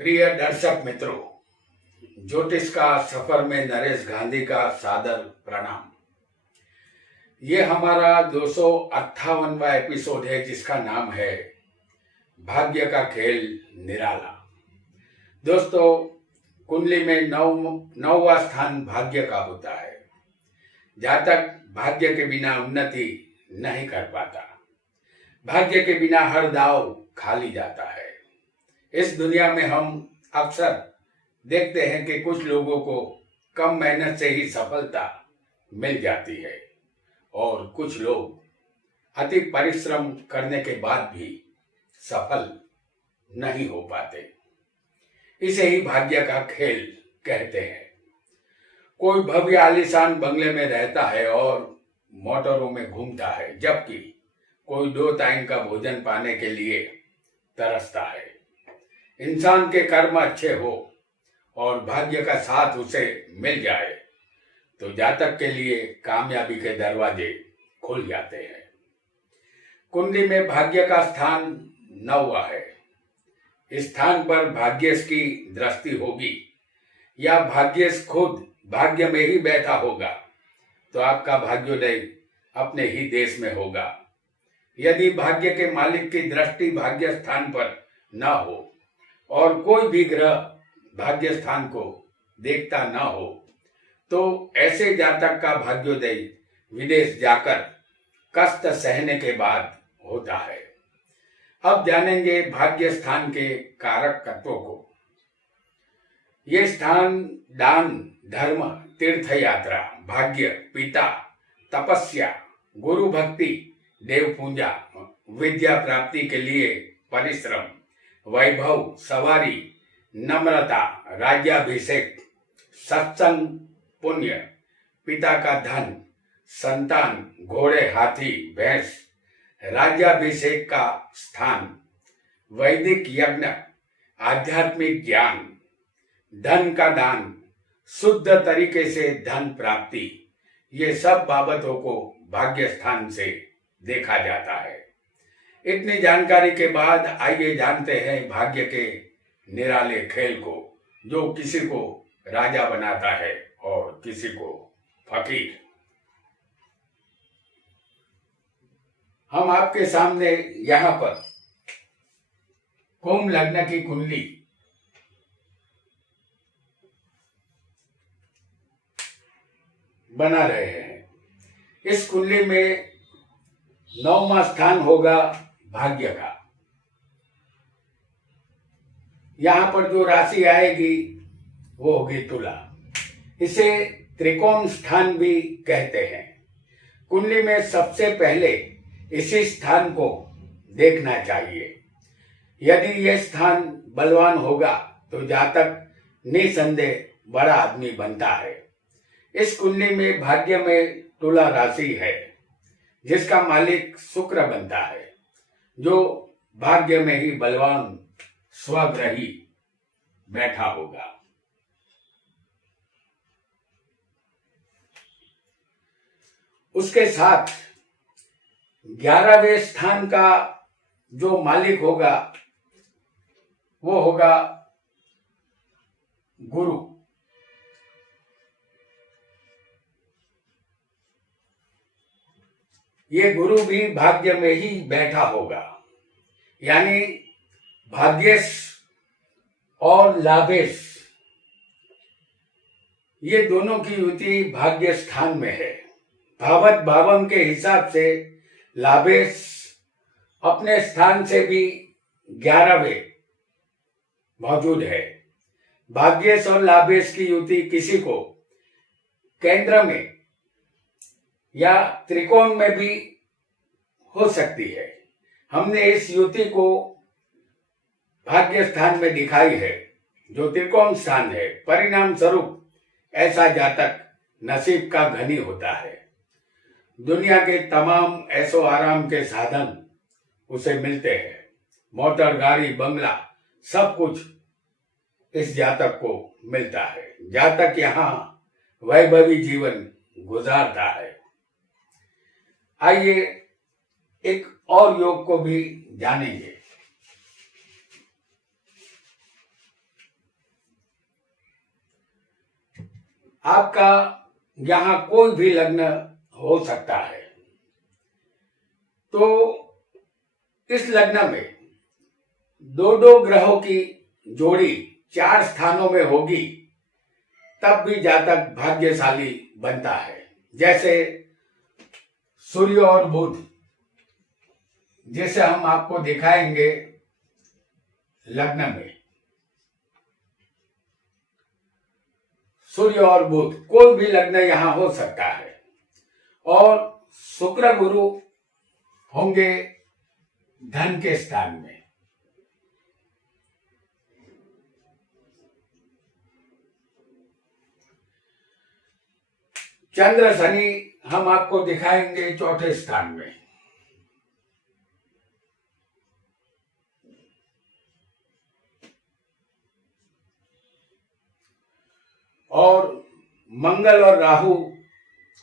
प्रिय दर्शक मित्रों, ज्योतिष का सफर में नरेश गांधी का सादर प्रणाम। ये हमारा 258वां एपिसोड है जिसका नाम है भाग्य का खेल निराला। दोस्तों, कुंडली में नौवां स्थान भाग्य का होता है। जातक भाग्य के बिना उन्नति नहीं कर पाता। भाग्य के बिना हर दाव खाली जाता है। इस दुनिया में हम अक्सर देखते हैं कि कुछ लोगों को कम मेहनत से ही सफलता मिल जाती है और कुछ लोग अति परिश्रम करने के बाद भी सफल नहीं हो पाते। इसे ही भाग्य का खेल कहते हैं। कोई भव्य आलीशान बंगले में रहता है और मोटरों में घूमता है, जबकि कोई 2 टाइम का भोजन पाने के लिए तरसता है। इंसान के कर्म अच्छे हो और भाग्य का साथ उसे मिल जाए तो जातक के लिए कामयाबी के दरवाजे खुल जाते हैं। कुंडली में भाग्य का स्थान 9वां है। इस स्थान पर भाग्यश की दृष्टि होगी या भाग्यश खुद भाग्य में ही बैठा होगा तो आपका भाग्योदय अपने ही देश में होगा। यदि भाग्य के मालिक की दृष्टि भाग्य स्थान पर न हो और कोई भी ग्रह भाग्य स्थान को देखता न हो तो ऐसे जातक का भाग्योदय विदेश जाकर कष्ट सहने के बाद होता है। अब जानेंगे भाग्य स्थान के कारक तत्वों को। ये स्थान दान, धर्म, तीर्थ यात्रा, भाग्य, पिता, तपस्या, गुरु भक्ति, देव पूजा, विद्या प्राप्ति के लिए परिश्रम, वैभव, सवारी, नम्रता, राज्याभिषेक, सत्संग, पुण्य, पिता का धन, संतान, घोड़े, हाथी, भैंस, राज्याभिषेक का स्थान, वैदिक यज्ञ, आध्यात्मिक ज्ञान, धन का दान, शुद्ध तरीके से धन प्राप्ति, ये सब बाबतों को भाग्य स्थान से देखा जाता है। इतनी जानकारी के बाद आइए जानते हैं भाग्य के निराले खेल को, जो किसी को राजा बनाता है और किसी को फकीर। हम आपके सामने यहाँ पर कुंभ लग्न की कुंडली बना रहे हैं। इस कुंडली में 9वां स्थान होगा भाग्य का। यहां पर जो राशि आएगी वो होगी तुला। इसे त्रिकोण स्थान भी कहते हैं। कुंडली में सबसे पहले इसी स्थान को देखना चाहिए। यदि यह स्थान बलवान होगा तो जातक निसंदेह बड़ा आदमी बनता है। इस कुंडली में भाग्य में तुला राशि है जिसका मालिक शुक्र बनता है, जो भाग्य में ही बलवान स्वग्रही बैठा होगा। उसके साथ 11वें स्थान का जो मालिक होगा वो होगा गुरु। ये गुरु भी भाग्य में ही बैठा होगा, यानी भाग्येश और लाभेश, ये दोनों की युति भाग्य स्थान में है। भावत भावम के हिसाब से लाभेश अपने स्थान से भी 11वें मौजूद है। भाग्येश और लाभेश की युति किसी को केंद्र में या त्रिकोण में भी हो सकती है। हमने इस युति को भाग्य स्थान में दिखाई है जो त्रिकोण स्थान है। परिणाम स्वरूप ऐसा जातक नसीब का धनी होता है। दुनिया के तमाम ऐशो आराम के साधन उसे मिलते हैं। मोटर, गाड़ी, बंगला, सब कुछ इस जातक को मिलता है। जातक यहाँ वैभवी जीवन गुजारता है। आइए एक और योग को भी जानेंगे। आपका यहाँ कोई भी लग्न हो सकता है। तो इस लग्न में दो दो ग्रहों की जोड़ी 4 स्थानों में होगी तब भी जातक भाग्यशाली बनता है। जैसे सूर्य और बुध, जैसे हम आपको दिखाएंगे लग्न में सूर्य और बुध, कोई भी लग्न यहां हो सकता है। और शुक्र गुरु होंगे धन के स्थान में। चंद्र शनि हम आपको दिखाएंगे चौथे स्थान में। और मंगल और राहु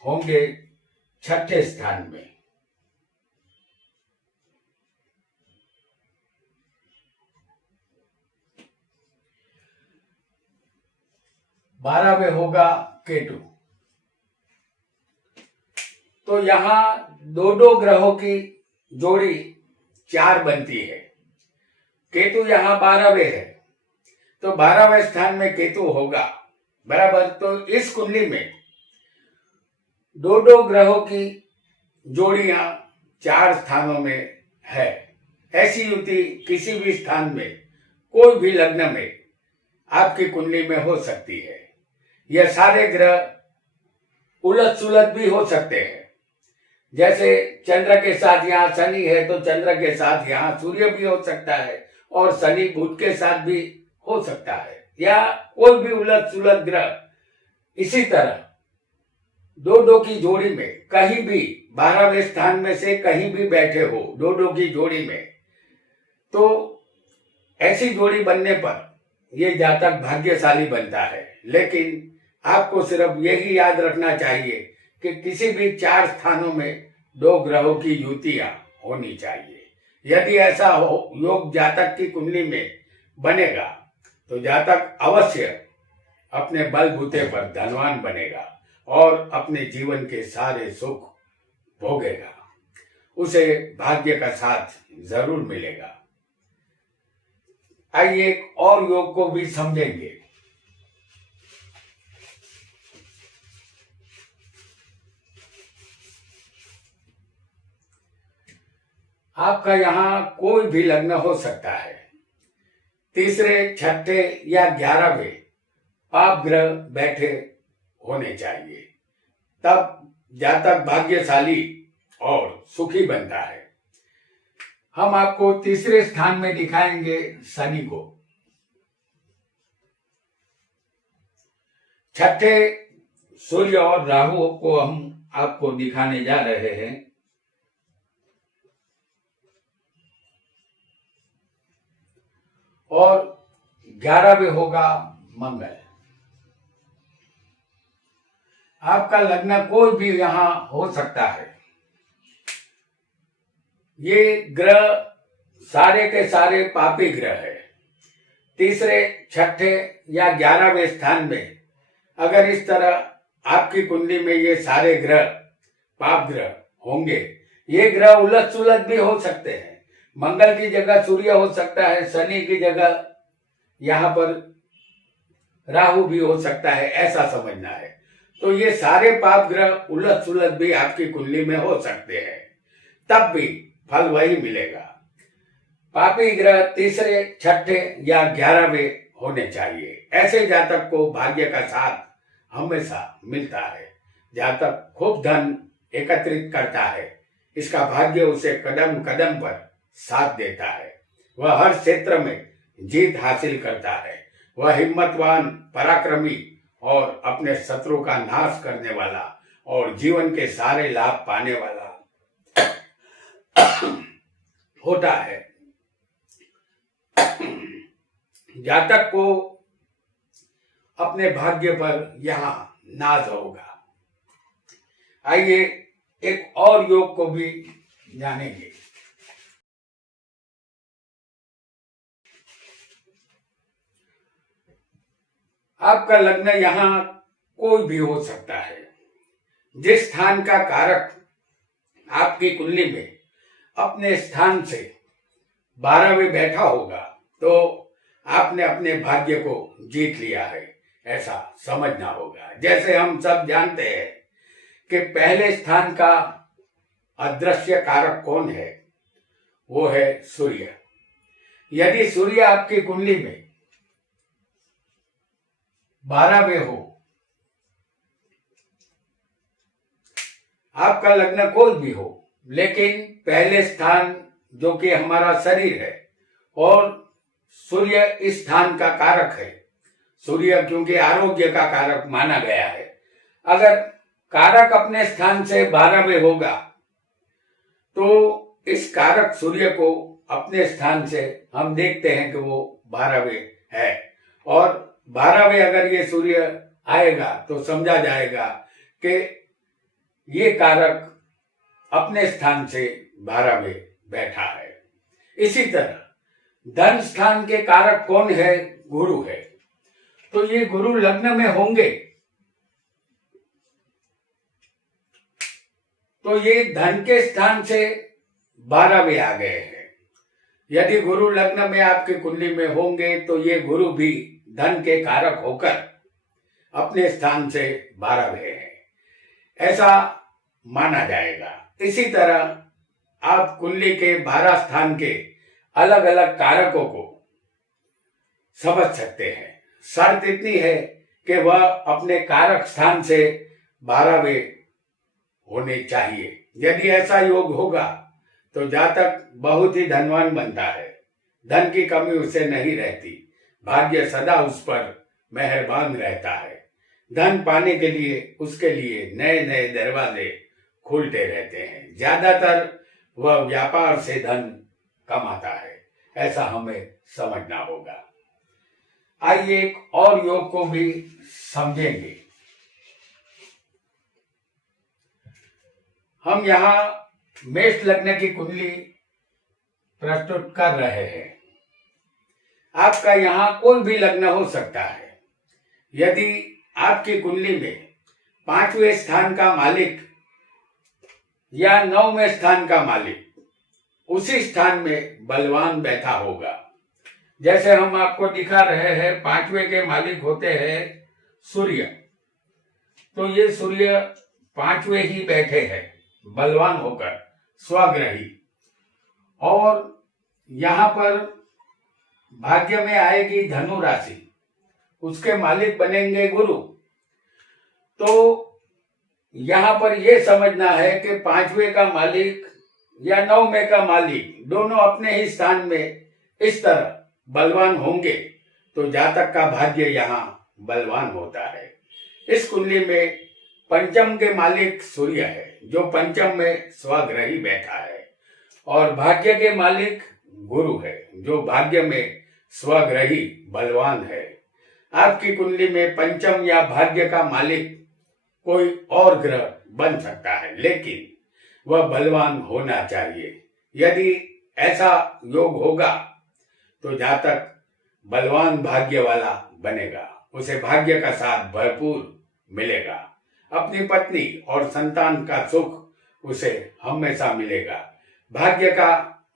होंगे छठे स्थान में। बारह में होगा केतु। तो यहां दो दो ग्रहों की जोड़ी 4 बनती है। केतु यहां 12वें है, तो 12वें स्थान में केतु होगा, बराबर। तो इस कुंडली में दो दो ग्रहों की जोड़ियां 4 स्थानों में है। ऐसी युति किसी भी स्थान में, कोई भी लग्न में आपकी कुंडली में हो सकती है। यह सारे ग्रह उलट सुलट भी हो सकते हैं। जैसे चंद्र के साथ यहाँ शनि है तो चंद्र के साथ यहाँ सूर्य भी हो सकता है, और शनि बुध के साथ भी हो सकता है, या कोई भी उलट सुलट ग्रह। इसी तरह दो दो की जोड़ी में कहीं भी 12वें स्थान में से कहीं भी बैठे हो दो दो की जोड़ी में, तो ऐसी जोड़ी बनने पर यह जातक भाग्यशाली बनता है। लेकिन आपको सिर्फ यही याद रखना चाहिए कि किसी भी 4 स्थानों में 2 ग्रहों की युतियां होनी चाहिए। यदि ऐसा हो योग जातक की कुंडली में बनेगा तो जातक अवश्य अपने बलबूते पर धनवान बनेगा और अपने जीवन के सारे सुख भोगेगा। उसे भाग्य का साथ जरूर मिलेगा। आइए एक और योग को भी समझेंगे। आपका यहां कोई भी लग्न हो सकता है। तीसरे, छठे या 11वें पाप ग्रह बैठे होने चाहिए, तब जातक भाग्यशाली और सुखी बनता है। हम आपको तीसरे स्थान में दिखाएंगे शनि को। छठे सूर्य और राहु को हम आपको दिखाने जा रहे हैं। और 11वें होगा मंगल। आपका लग्न कोई भी यहां हो सकता है। ये ग्रह सारे के सारे पापी ग्रह है। तीसरे, छठे या 11वें स्थान में अगर इस तरह आपकी कुंडली में ये सारे ग्रह पाप ग्रह होंगे, ये ग्रह उलट सुलट भी हो सकते हैं। मंगल की जगह सूर्य हो सकता है, शनि की जगह यहां पर राहु भी हो सकता है, ऐसा समझना है। तो ये सारे पाप ग्रह उलट सुलट भी आपकी कुंडली में हो सकते हैं, तब भी फल वही मिलेगा। पापी ग्रह तीसरे, छठे या 11वें होने चाहिए। ऐसे जातक को भाग्य का साथ हमेशा मिलता है। जातक खूब धन एकत्रित करता है, इसका भाग्य उसे कदम कदम पर साथ देता है। वह हर क्षेत्र में जीत हासिल करता है। वह हिम्मतवान, पराक्रमी और अपने शत्रु का नाश करने वाला और जीवन के सारे लाभ पाने वाला होता है। जातक को अपने भाग्य पर यहां नाज होगा। आइए एक और योग को भी जानेंगे। आपका लग्न यहां कोई भी हो सकता है। जिस स्थान का कारक आपकी कुंडली में अपने स्थान से 12वें बैठा होगा तो आपने अपने भाग्य को जीत लिया है, ऐसा समझना होगा। जैसे हम सब जानते हैं कि पहले स्थान का अदृश्य कारक कौन है, वो है सूर्य। यदि सूर्य आपकी कुंडली में 12वें हो, आपका लग्न कोई भी हो, लेकिन पहले स्थान जो कि हमारा शरीर है और सूर्य इस स्थान का कारक है, सूर्य क्योंकि आरोग्य का कारक माना गया है, अगर कारक अपने स्थान से 12वें होगा तो इस कारक सूर्य को अपने स्थान से हम देखते हैं कि वो 12वें है, और 12वें अगर ये सूर्य आएगा तो समझा जाएगा कि ये कारक अपने स्थान से 12वें बैठा है। इसी तरह धन स्थान के कारक कौन है, गुरु है। तो ये गुरु लग्न में होंगे तो ये धन के स्थान से 12वें आ गए हैं। यदि गुरु लग्न में आपकी कुंडली में होंगे तो ये गुरु भी धन के कारक होकर अपने स्थान से 12वें हैं, ऐसा माना जाएगा। इसी तरह आप कुंडली के 12 स्थान के अलग अलग कारकों को समझ सकते हैं। शर्त इतनी है कि वह अपने कारक स्थान से 12वें होने चाहिए। यदि ऐसा योग होगा तो जातक बहुत ही धनवान बनता है, धन की कमी उसे नहीं रहती, भाग्य सदा उस पर मेहरबान रहता है। धन पाने के लिए उसके लिए नए नए दरवाजे खुलते रहते हैं। ज्यादातर वह व्यापार से धन कमाता है, ऐसा हमें समझना होगा। आइए एक और योग को भी समझेंगे। हम यहाँ मेष लग्न की कुंडली प्रस्तुत कर रहे हैं। आपका यहाँ कोई भी लग्न हो सकता है। यदि आपकी कुंडली में 5वें स्थान का मालिक या 9वें स्थान का मालिक उसी स्थान में बलवान बैठा होगा, जैसे हम आपको दिखा रहे हैं 5वें के मालिक होते हैं सूर्य, तो ये सूर्य 5वें ही बैठे हैं बलवान होकर, स्वग्रही। और यहाँ पर भाग्य में आएगी धनु राशि, उसके मालिक बनेंगे गुरु। तो यहाँ पर यह समझना है कि 5वें का मालिक या 9वें का मालिक दोनों अपने ही स्थान में इस तरह बलवान होंगे तो जातक का भाग्य यहाँ बलवान होता है। इस कुंडली में पंचम के मालिक सूर्य है, जो पंचम में स्वग्रही बैठा है, और भाग्य के मालिक गुरु है, जो भाग्य में स्वग्रही बलवान है। आपकी कुंडली में पंचम या भाग्य का मालिक कोई और ग्रह बन सकता है, लेकिन वह बलवान होना चाहिए। यदि ऐसा योग होगा तो जातक बलवान भाग्य वाला बनेगा, उसे भाग्य का साथ भरपूर मिलेगा, अपनी पत्नी और संतान का सुख उसे हमेशा मिलेगा, भाग्य का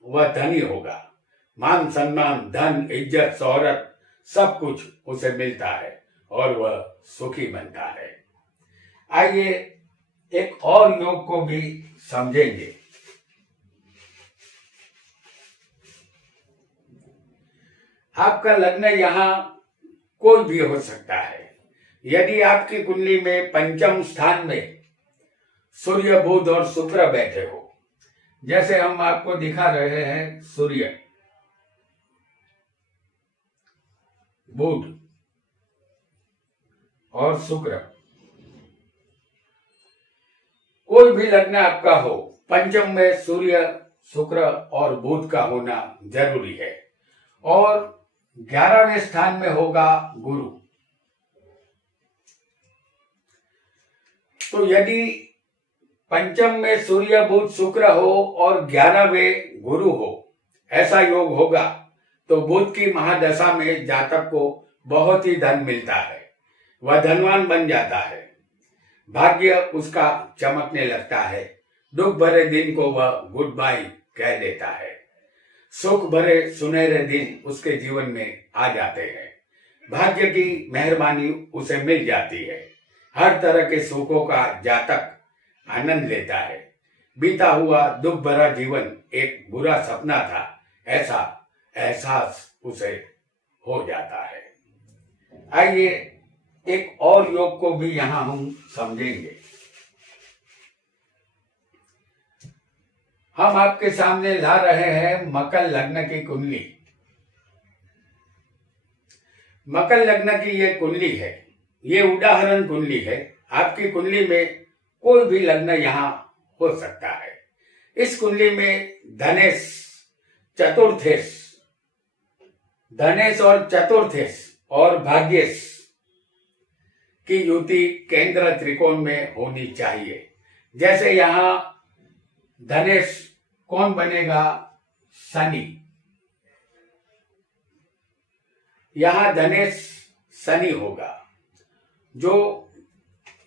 वह धनी होगा, मान सम्मान धन इज्जत शोहरत सब कुछ उसे मिलता है और वह सुखी बनता है। आइए एक और योग को भी समझेंगे। आपका लग्न यहाँ कोई भी हो सकता है। यदि आपकी कुंडली में पंचम स्थान में सूर्य बुध और शुक्र बैठे हो, जैसे हम आपको दिखा रहे हैं सूर्य बुध और शुक्र, कोई भी लग्न आपका हो, पंचम में सूर्य शुक्र और बुध का होना जरूरी है, और 11वें स्थान में होगा गुरु। तो यदि पंचम में सूर्य बुध शुक्र हो और 11वें गुरु हो, ऐसा योग होगा तो बुध की महादशा में जातक को बहुत ही धन मिलता है। वह धनवान बन जाता है। भाग्य उसका चमकने लगता है। दुख भरे दिन को वह गुड बाय कह देता है। सुख भरे सुनहरे दिन उसके जीवन में आ जाते हैं। भाग्य की मेहरबानी उसे मिल जाती है। हर तरह के सुखों का जातक आनंद लेता है। बीता हुआ दुख भरा जीवन एक बुरा सपना था, ऐसा एहसास उसे हो जाता है। आइए एक और योग को भी यहां हम समझेंगे। हम आपके सामने ला रहे हैं मकर लग्न की कुंडली। मकर लग्न की ये कुंडली है, ये उदाहरण कुंडली है। आपकी कुंडली में कोई भी लग्न यहां हो सकता है। इस कुंडली में धनेश और चतुर्थेश और भाग्येश की युति केंद्र त्रिकोण में होनी चाहिए। जैसे यहां धनेश कौन बनेगा? शनि। यहां धनेश शनि होगा, जो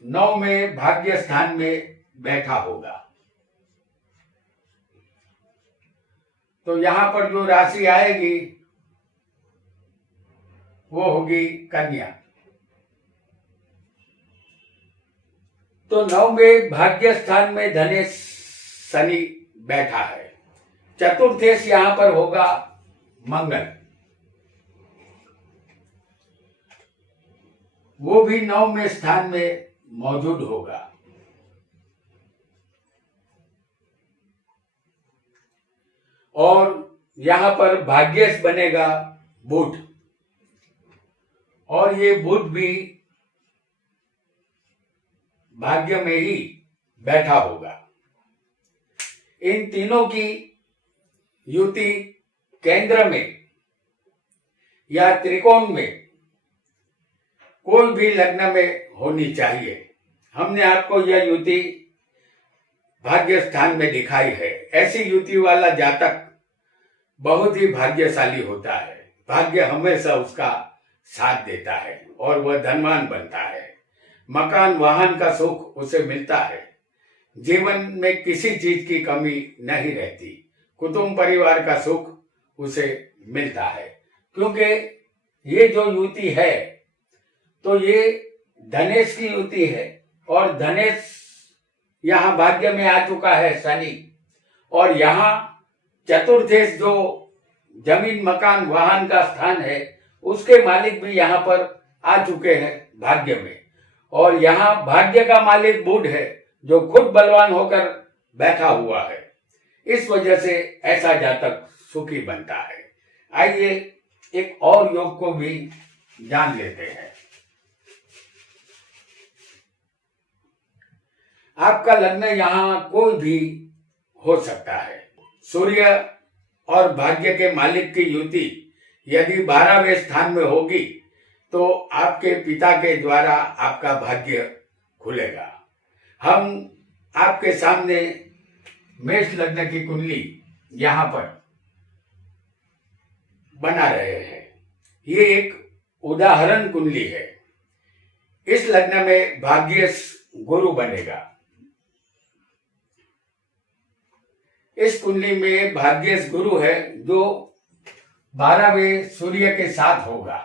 9 में भाग्य स्थान में बैठा होगा। तो यहां पर जो राशि आएगी वो होगी कन्या। तो 9 में भाग्य स्थान में धनेश शनि बैठा है। चतुर्थेश यहां पर होगा मंगल, वो भी 9 में स्थान में मौजूद होगा। और यहां पर भाग्येश बनेगा बुध, और ये बुध भी भाग्य में ही बैठा होगा। इन तीनों की युति केंद्र में या त्रिकोण में कोई भी लग्न में होनी चाहिए। हमने आपको यह युति भाग्य स्थान में दिखाई है। ऐसी युति वाला जातक बहुत ही भाग्यशाली होता है। भाग्य हमेशा उसका साथ देता है और वह धनवान बनता है। मकान वाहन का सुख उसे मिलता है। जीवन में किसी चीज की कमी नहीं रहती। कुटुंब परिवार का सुख उसे मिलता है, क्योंकि ये जो युति है तो ये धनेश की युति है, और धनेश यहाँ भाग्य में आ चुका है शनि, और यहाँ चतुर्थेश जो जमीन मकान वाहन का स्थान है उसके मालिक भी यहाँ पर आ चुके हैं भाग्य में। और यहाँ भाग्य का मालिक बुध है, जो खुद बलवान होकर बैठा हुआ है। इस वजह से ऐसा जातक सुखी बनता है। आइए एक और योग को भी जान लेते हैं। आपका लग्न यहाँ कोई भी हो सकता है। सूर्य और भाग्य के मालिक की युति यदि 12वें स्थान में होगी तो आपके पिता के द्वारा आपका भाग्य खुलेगा। हम आपके सामने मेष लग्न की कुंडली यहाँ पर बना रहे हैं। ये एक उदाहरण कुंडली है। इस लग्न में भाग्येश गुरु बनेगा। इस कुंडली में भाग्येश गुरु है, जो 12वें सूर्य के साथ होगा।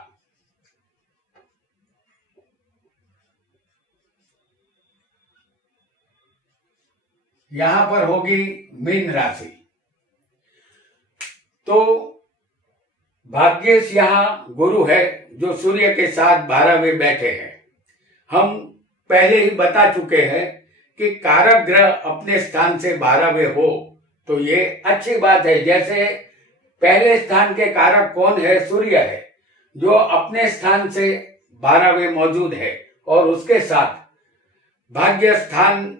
यहां पर होगी मीन राशि। तो भाग्येश यहां गुरु है, जो सूर्य के साथ 12वें बैठे हैं। हम पहले ही बता चुके हैं कि कारक ग्रह अपने स्थान से 12वें हो तो ये अच्छी बात है। जैसे पहले स्थान के कारक कौन है? सूर्य है, जो अपने स्थान से 12वें मौजूद है, और उसके साथ भाग्य स्थान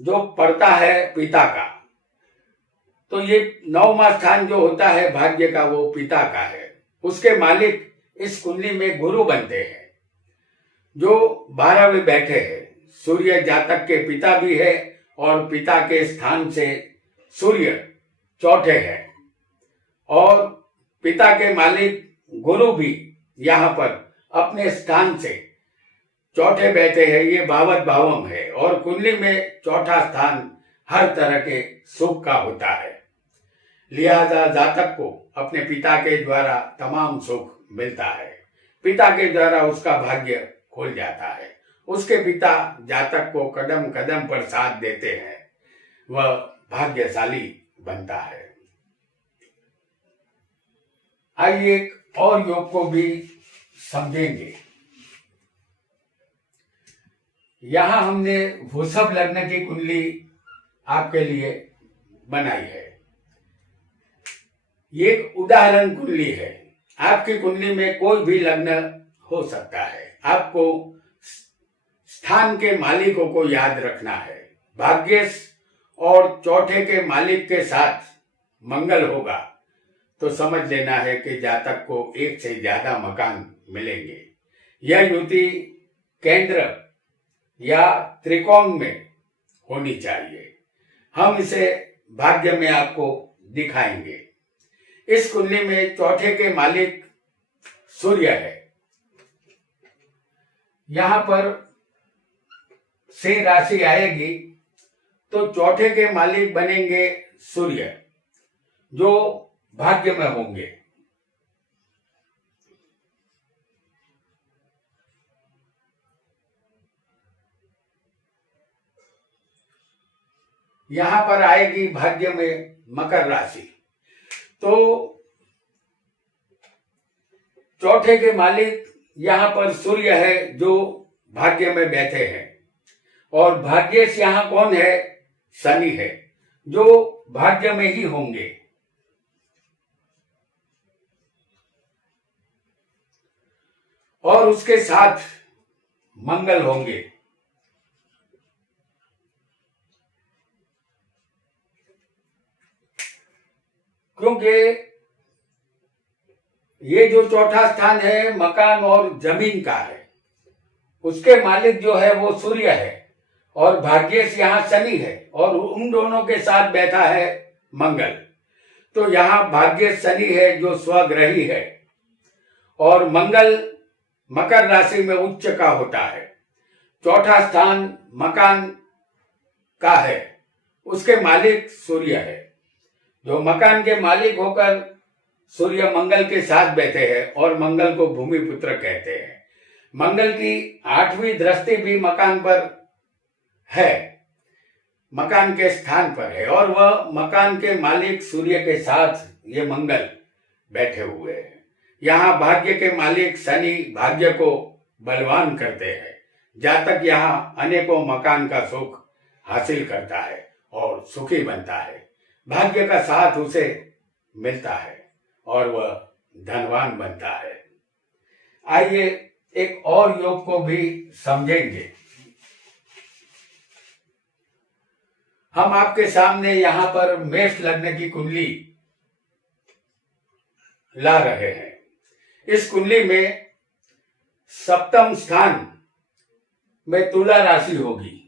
जो पड़ता है पिता का, तो ये 9वां स्थान जो होता है भाग्य का, वो पिता का है। उसके मालिक इस कुंडली में गुरु बनते हैं, जो 12वें बैठे हैं। सूर्य जातक के पिता भी है, और पिता के स्थान से सूर्य चौथे हैं, और पिता के मालिक गुरु भी यहाँ पर अपने स्थान से चौथे बैठे हैं, ये भावत भावम है और कुंडली में चौथा स्थान हर तरह के सुख का होता है। लिहाजा जातक को अपने पिता के द्वारा तमाम सुख मिलता है। पिता के द्वारा उसका भाग्य खुल जाता है। उसके पिता जातक को कदम कदम पर साथ देते हैं, वह भाग्यशाली बनता है। आइए एक और योग को भी समझेंगे। यहां हमने वृषभ लग्न की कुंडली आपके लिए बनाई है। ये एक उदाहरण कुंडली है। आपकी कुंडली में कोई भी लग्न हो सकता है। आपको स्थान के मालिकों को याद रखना है। भाग्येश और चौथे के मालिक के साथ मंगल होगा तो समझ लेना है कि जातक को एक से ज्यादा मकान मिलेंगे। यह युति केंद्र या त्रिकोण में होनी चाहिए। हम इसे भाग्य में आपको दिखाएंगे। इस कुंडली में चौथे के मालिक सूर्य है। यहां पर सिंह राशि आएगी तो चौथे के मालिक बनेंगे सूर्य, जो भाग्य में होंगे। यहां पर आएगी भाग्य में मकर राशि, तो चौथे के मालिक यहां पर सूर्य है जो भाग्य में बैठे हैं, और भाग्येश यहां कौन है? शनि है, जो भाग्य में ही होंगे। और उसके साथ मंगल होंगे। क्योंकि ये जो चौथा स्थान है मकान और जमीन का है, उसके मालिक जो है वो सूर्य है और भाग्येश यहाँ शनि है, और उन दोनों के साथ बैठा है मंगल। तो यहाँ भाग्येश शनि है जो स्वग्रही है, और मंगल मकर राशि में उच्च का होता है। चौथा स्थान मकान का है, उसके मालिक सूर्य है। जो मकान के मालिक होकर सूर्य मंगल के साथ बैठे हैं, और मंगल को भूमि पुत्र कहते हैं। मंगल की 8वीं दृष्टि भी मकान पर है, मकान के स्थान पर है, और वह मकान के मालिक सूर्य के साथ ये मंगल बैठे हुए हैं। यहाँ भाग्य के मालिक शनि भाग्य को बलवान करते हैं। जातक यहाँ अनेकों मकान का सुख हासिल करता है और सुखी बनता है। भाग्य का साथ उसे मिलता है और वह धनवान बनता है। आइए एक और योग को भी समझेंगे। हम आपके सामने यहाँ पर मेष लग्न की कुंडली ला रहे हैं। इस कुंडली में सप्तम स्थान में तुला राशि होगी।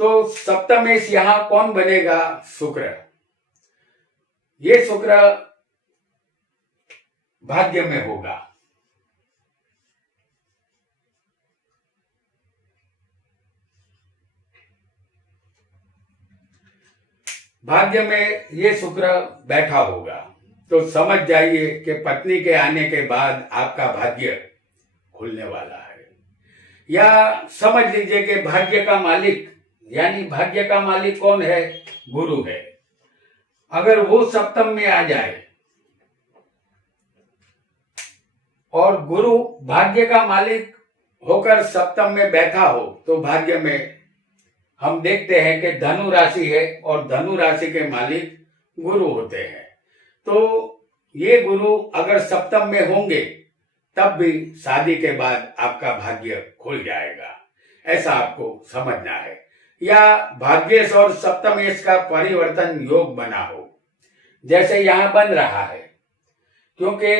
तो सप्तमेश यहां कौन बनेगा? शुक्र। ये शुक्र भाग्य में होगा। भाग्य में ये शुक्र बैठा होगा, तो समझ जाइए कि पत्नी के आने के बाद आपका भाग्य खुलने वाला है। या समझ लीजिए कि भाग्य का मालिक, यानी भाग्य का मालिक कौन है? गुरु है। अगर वो सप्तम में आ जाए और गुरु भाग्य का मालिक होकर सप्तम में बैठा हो, तो भाग्य में हम देखते हैं कि धनु राशि है और धनु राशि के मालिक गुरु होते हैं। तो ये गुरु अगर सप्तम में होंगे तब भी शादी के बाद आपका भाग्य खुल जाएगा, ऐसा आपको समझना है। या भाग्येश और सप्तमेश का परिवर्तन योग बना हो, जैसे यहां बन रहा है, क्योंकि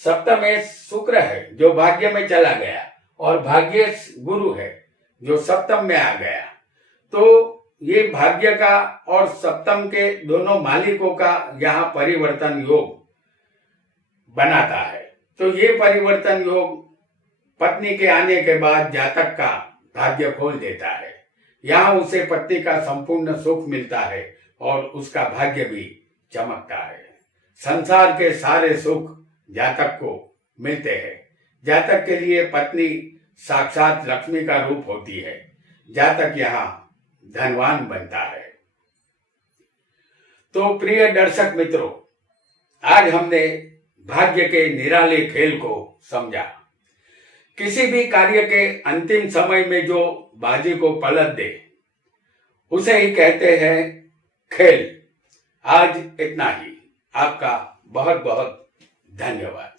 सप्तमेश शुक्र है जो भाग्य में चला गया और भाग्येश गुरु है जो सप्तम में आ गया। तो ये भाग्य का और सप्तम के दोनों मालिकों का यहाँ परिवर्तन योग बनाता है। तो ये परिवर्तन योग पत्नी के आने के बाद जातक का भाग्य खोल देता है। यहाँ उसे पत्नी का संपूर्ण सुख मिलता है और उसका भाग्य भी चमकता है। संसार के सारे सुख जातक को मिलते हैं। जातक के लिए पत्नी साक्षात लक्ष्मी का रूप होती है। जातक यहाँ धनवान बनता है। तो प्रिय दर्शक मित्रों, आज हमने भाग्य के निराले खेल को समझा। किसी भी कार्य के अंतिम समय में जो बाजी को पलट दे उसे ही कहते हैं खेल। आज इतना ही। आपका बहुत बहुत धन्यवाद।